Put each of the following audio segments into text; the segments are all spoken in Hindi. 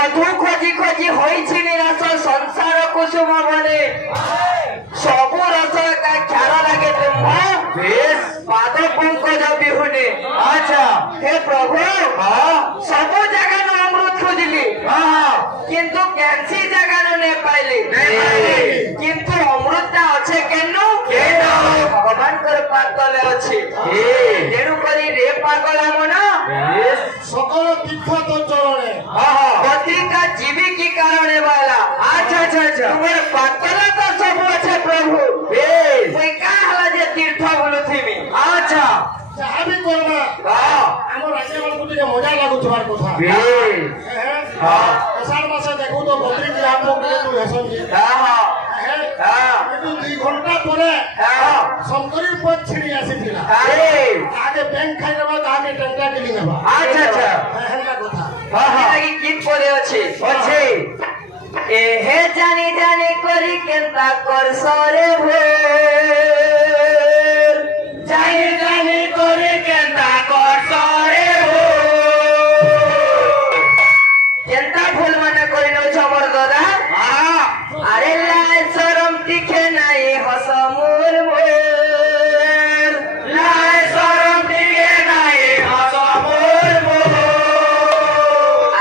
मधु खोजी खोजी होइछि निराश संसार कुसुम बने सबु रस का ख्याल लगे तुम बेस पाद पंकज बिहुने। अच्छा हे प्रभु हाँ सबु जगह न अमृत खोजिली हाँ किंतु कैंसी जगह न ने पाइली किंतु अमृत ता अच्छे केनु भगवान कर पातले अच्छे तेणु करी रे पागला मन सकल तीर्थ तो चरणे गति का जीवी की कारण वाला। अच्छा अच्छा अच्छा तुम्हारे पातला तो सब अच्छे प्रभु कोई का हला जे तीर्थ बोलु थिमी। अच्छा ଯାହା ବି କରିବା ଆମ ରାଜ୍ୟମାନଙ୍କୁ ଟିକେ ମଜା ଲାଗୁଥିବାର କଥା। ଆଷାଢ଼ ମାସ ଦେଖୁ ତ ବଦ୍ରୀ ବିହାର ତୁ ହେସନ୍ତି କିନ୍ତୁ 2 ଘଣ୍ଟା ପରେ ଶଙ୍କରୀ ପଦ ଛିଡ଼ି ଆସିଥିଲା ଆଗେ ବ୍ୟାଙ୍କ ଖାଇଦେବା ତାହାକେ ଟଙ୍କା କିଣି ନେବା। अच्छा अच्छा ହେନ୍ତା କଥା ଲାଗି ଗୀତ ପଦେ ଅଛି अच्छे एहे जानी जानी करी केंता करसरे भो जानी जानी करी केंता करसरे भो केंता भूल माने करी नो छमर दादा अरे लाल शरम दिखे नहीं हस मोर मोर लाल शरम दिखे नहीं हस मोर मोर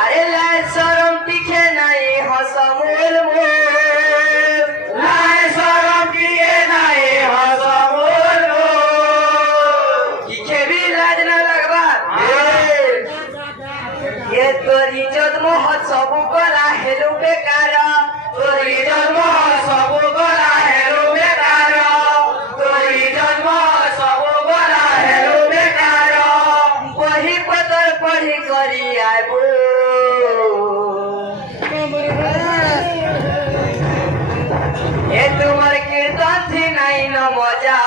अरे लाल शरम दिखे नहीं हस मोर मोर लाल शरम दिखे नहीं हस मोर मोर दिखे भी लाज न लगवा ये तोरी इज्जत मोहत सब कला हेलु बेकार तोरी इज्जत मोहत सब कला हेलु बेकार तोरी इज्जत मोहत सब कला हेलु बेकार बही पतर पढ़ी करी आबो ए तुमर कीर्तन थी नहीं न मजा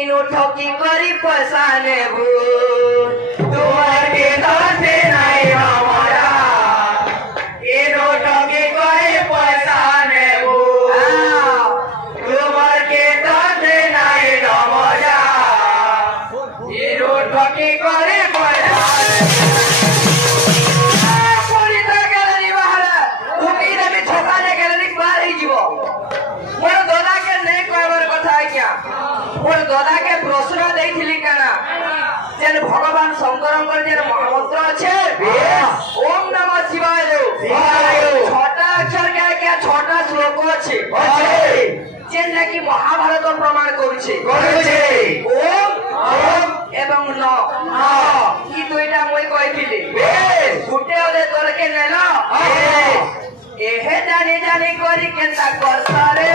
इनु ठकी करी पैसा नेबू तुमर कीर्तन थी नहीं न मजा इनु ठकी करी पैसा नेबू तुमर कीर्तन थी नहीं न मजा इनु ठकी करी पैसा मोर दादा के प्रश्न देथिली काना जेन भगवान शंकर जेन महामंत्र अच्छे ओम नमः शिवाय छोटा अक्षर क्या छोटा श्लोक अच्छे जेन कि महाभारत प्रमाण करुछे ओम एवं न ई दुईटा मुई कहिथिली गुटे ओले तोलके नेलो एहे जानी जानी करी केंता करसारे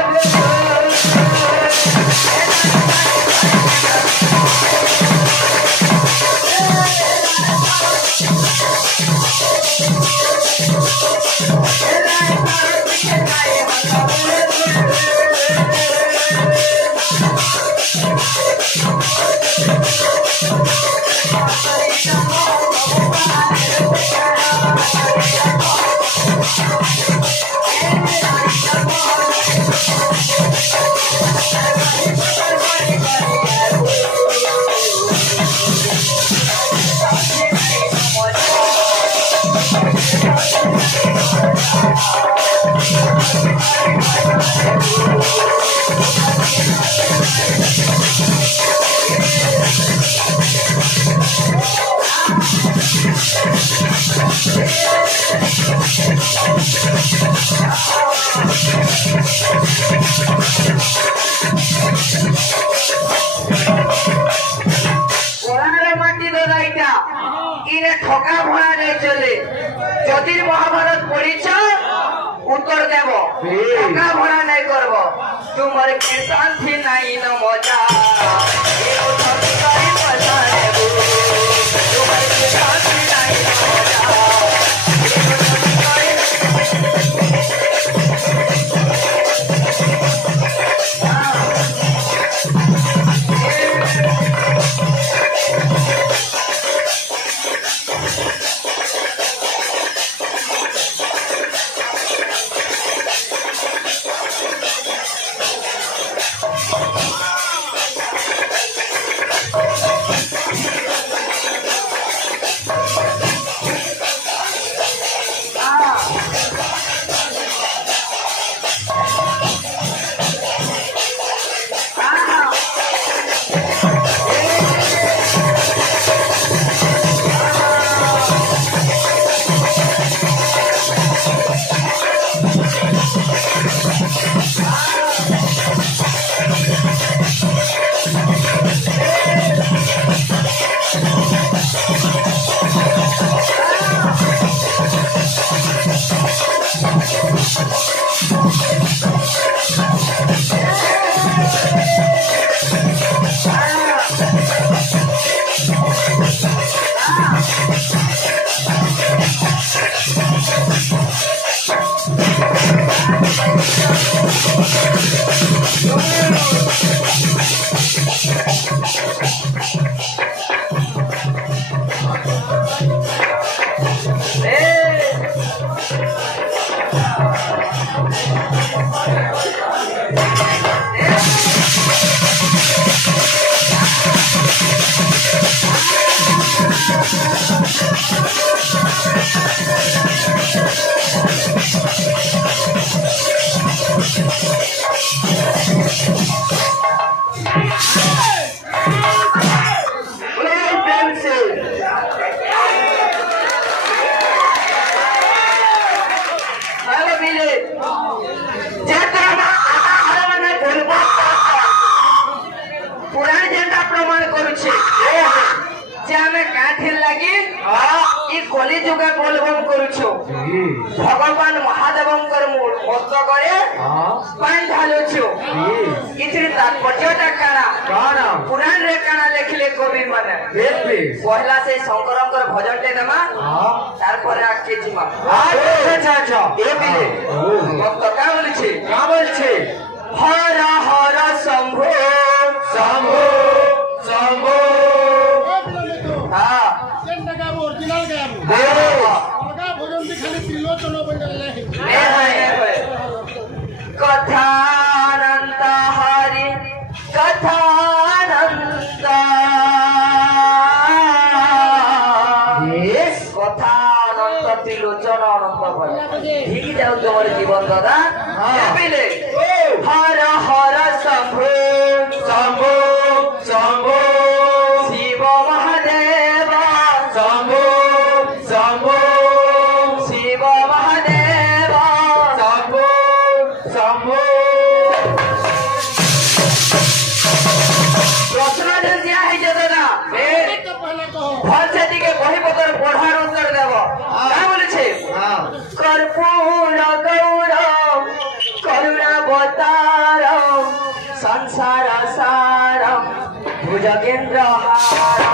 ठका भरा नहीं चले जदि महाभारत पढ़ीच उत्तर देव ठका भरा नहीं करब तुमर कीर्तन थी नहीं न मजा भगवान महादेव मस्तक पानी ढालुछु किसी तात्पर्य काना पुराण रे काना लिखले कवि माने पहला से शंकर भजन टे देमा तार पर आके जिमा अच्छा अच्छा ए बिले भक्त का बोलछे हर हर शंभो शंभो शंभो हां ओरिजिनल गाबो भजन खाली त्रिलोचन बंदले कथानंद हरि कथानंद कथानंद त्रिलोचन अनंत भज ठीक जाऊ तुम्हारे जीवन दादा पिले हर हर शंभो शंभो शंभो शिव महादेव शंभो शंभो शिव महादेव शंभो शंभो प्रश्न जो दिया है जो दादा पहले कहो भल से दिके बही पत्र पढ़ार उत्तर देव क्या बोले कर्पूर गौर करुणा अवतार संसार सार भुजगेन्द्र हार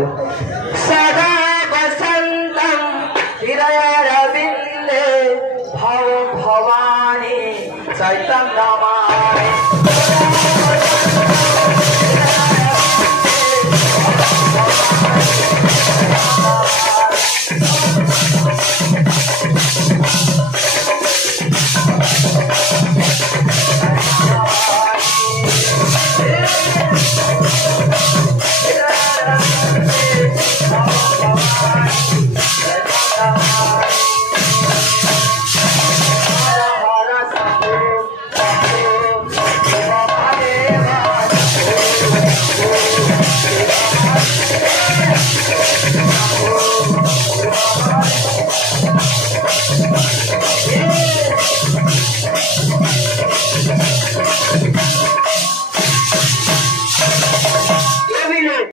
सदा वसंतम हृदयरविंदे भव भवानी चैतन्यमाने